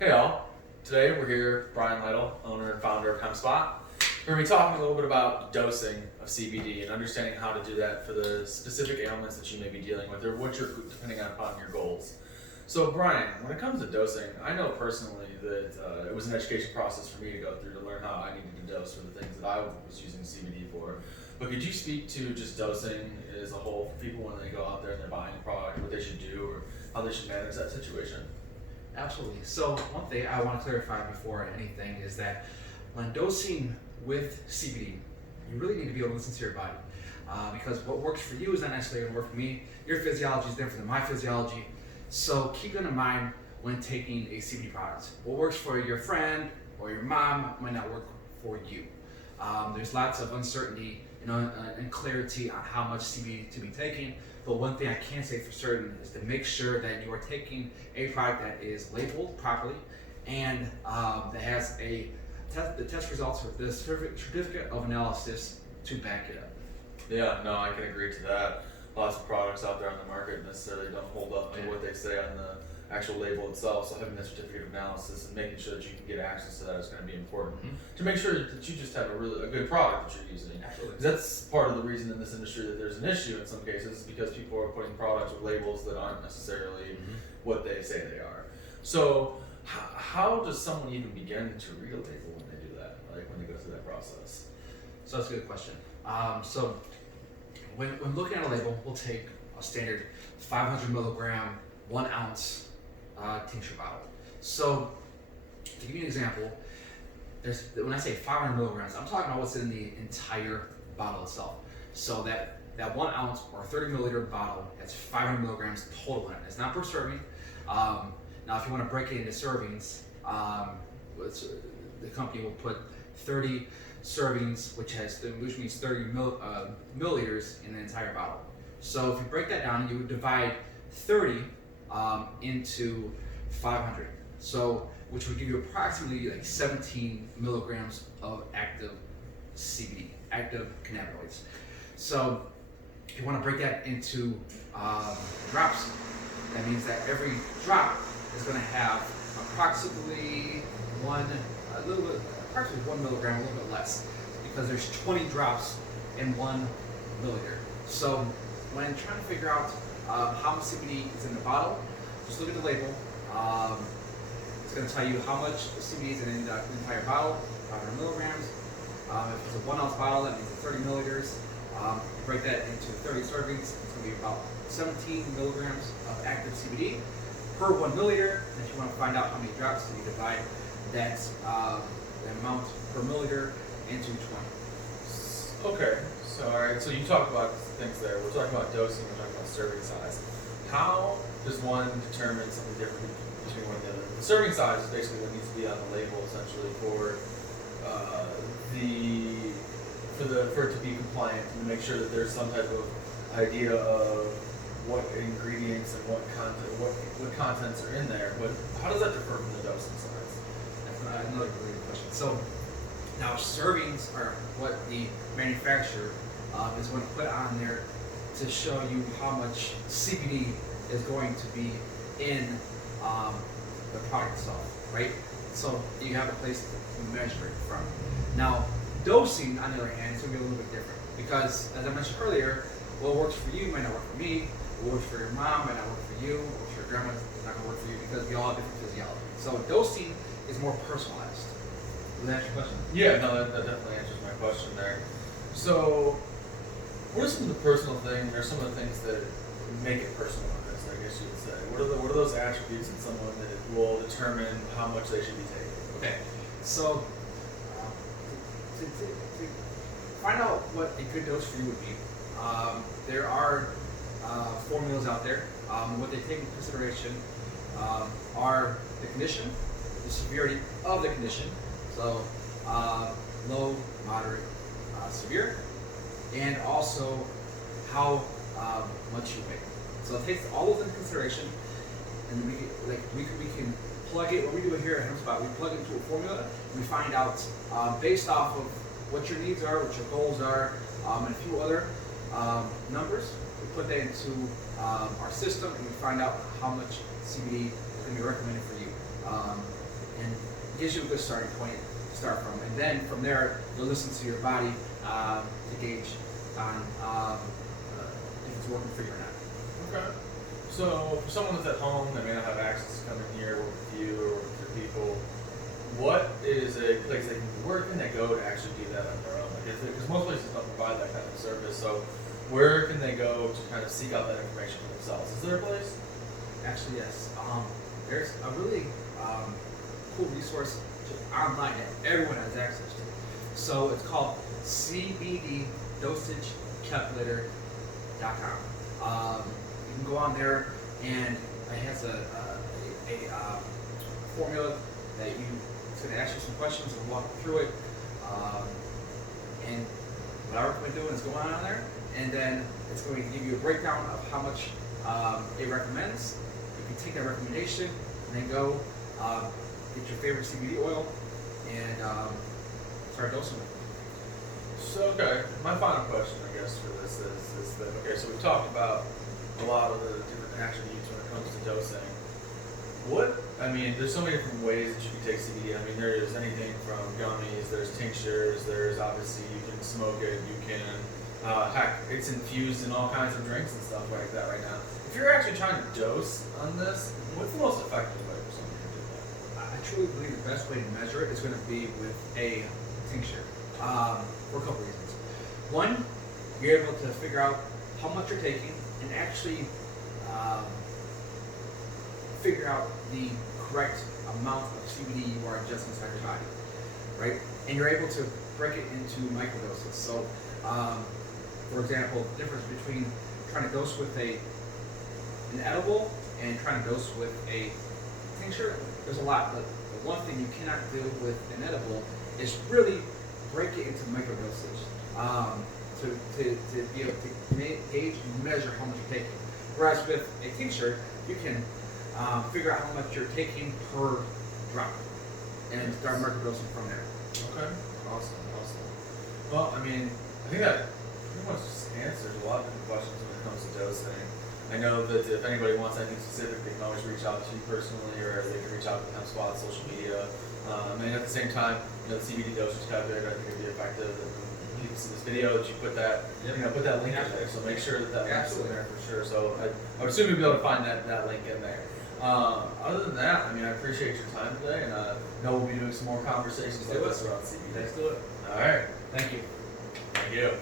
Hey all, today we're here, Brian Lytle, owner and founder of Hemp. We're going to be talking a little bit about dosing of CBD and understanding how to do that for the specific ailments that you may be dealing with or what you're depending upon your goals. So Brian, when it comes to dosing, I know personally that it was an education process for me to go through to learn how I needed to dose for the things that I was using CBD for. But could you speak to just dosing as a whole for people when they go out there and they're buying a product, what they should do or how they should manage that situation? Absolutely. So one thing I want to clarify before anything is that when dosing with CBD, you really need to be able to listen to your body. Because what works for you is not necessarily going to work for me. Your physiology is different than my physiology. So keep that in mind when taking a CBD product. What works for your friend or your mom might not work for you. There's lots of uncertainty, and clarity on how much CBD to be taking. But one thing I can say for certain is to make sure that you are taking a product that is labeled properly and that has the test results with the certificate of analysis to back it up. Yeah, no, I can agree to that. Lots of products out there on the market necessarily don't hold up to what they say on the actual label itself. So having that certificate of analysis and making sure that you can get access to that is going to be important to make sure that you just have a good product that you're using. Absolutely. That's part of the reason in this industry that there's an issue in some cases is because people are putting products with labels that aren't necessarily what they say they are. So how does someone even begin to read a label when they do that, like when they go through that process? So that's a good question. So when looking at a label, we'll take a standard 500 milligram, 1 ounce tincture bottle. So to give you an example, when I say 500 milligrams, I'm talking about what's in the entire bottle itself. So that 1 ounce or 30 milliliter bottle has 500 milligrams total in it. It's not per serving. Now, if you want to break it into servings, the company will put 30 servings, which means 30 milliliters in the entire bottle. So if you break that down, you would divide 30 into 500. So which would give you approximately like 17 milligrams of active CBD, active cannabinoids. So if you want to break that into drops, that means that every drop is going to have approximately 1 milligram, a little bit less, because there's 20 drops in 1 milliliter. So when trying to figure out how much CBD is in the bottle, just look at the label. It's going to tell you how much CBD is in the entire bottle, 500 milligrams. If it's a 1 ounce bottle, that means it's 30 milliliters. You break that into 30 servings, it's going to be about 17 milligrams of active CBD per 1 milliliter. And if you want to find out how many drops, then you divide that amount per milliliter into 20. Okay, so all right, so you talked about things there. We're talking about dosing, we're talking about serving size. How does one determine something different between one and the other? The serving size is basically what needs to be on the label, essentially, for it to be compliant and to make sure that there's some type of idea of what ingredients and what contents are in there. But how does that differ from the dosing size? That's another really good question. So now servings are what the manufacturer is going to put on there to show you how much CBD is going to be in the product itself, right? So you have a place to measure it from. Now, dosing, on the other hand, is going to be a little bit different because, as I mentioned earlier, what works for you might not work for me. What works for your mom might not work for you. What works for your grandma is not going to work for you because we all have different physiology. So dosing is more personalized. Does that answer your question? Yeah, no, that definitely answers my question there. So, what are some of the personal things, or some of the things that make it personal? I guess you would say. What are those attributes in someone that will determine how much they should be taking? Okay, so to find out what a good dose for you would be, there are formulas out there. What they take into consideration are the condition, the severity of the condition, so low, moderate, severe, and also how much you weigh. So it takes all of them into consideration, and we can plug it. What we do here at HempSpot, we plug it into a formula. And we find out based off of what your needs are, what your goals are, and a few other numbers. We put that into our system, and we find out how much CBD is going to be recommended for you. and it gives you a good starting point to start from. And then from there, you'll listen to your body to gauge on if it's working for you or not. Okay. So for someone that's at home that may not have access to come in here, work with you or work with your people, what is a place they can work and they go to actually do that on their own? Like, because most places don't provide that kind of service. So where can they go to kind of seek out that information for themselves? Is there a place? Actually, yes. There's a really cool resource online that everyone has access to. So it's called CBD dosagecalculator.com. You can go on there, and it has a formula that it's going to ask you some questions and walk through it. And what I recommend doing is going on there, and then it's going to give you a breakdown of how much it recommends. You can take that recommendation and then go get your favorite CBD oil and start dosing it. So, okay, my final question, I guess, for this is that, okay, so we've talked about a lot of the different attributes when it comes to dosing. There's so many different ways that you can take CBD. There's anything from gummies, there's tinctures, there's obviously you can smoke it, you can, heck, it's infused in all kinds of drinks and stuff like that right now. If you're actually trying to dose on this, what's the most effective way for someone to do that? I truly believe the best way to measure it is going to be with a tincture for a couple reasons. One, you're able to figure out how much you're taking and actually figure out the correct amount of CBD you are ingesting inside your body, right? And you're able to break it into microdoses. So, for example, the difference between trying to dose with an edible and trying to dose with a tincture, there's a lot, but the one thing you cannot do with an edible is really break it into microdosage to be able to gauge and measure how much you're taking. Whereas with a tincture, you can figure out how much you're taking per drop and start microdosing from there. Okay, awesome. Well, I think that pretty much just answers a lot of different questions when it comes to dosing. I know that if anybody wants anything specific, they can always reach out to you personally, or they can reach out to Hemp Spot social media. And at the same time, the CBD dosage calculator, I think would be effective. And you can see this video that you put that, put that link in there. So make sure that link's in there for sure. So I would assume you'll be able to find that link in there. Other than that, I appreciate your time today, and I know we'll be doing some more conversations like this around CBD. Let's do it. All right. Thank you. Thank you.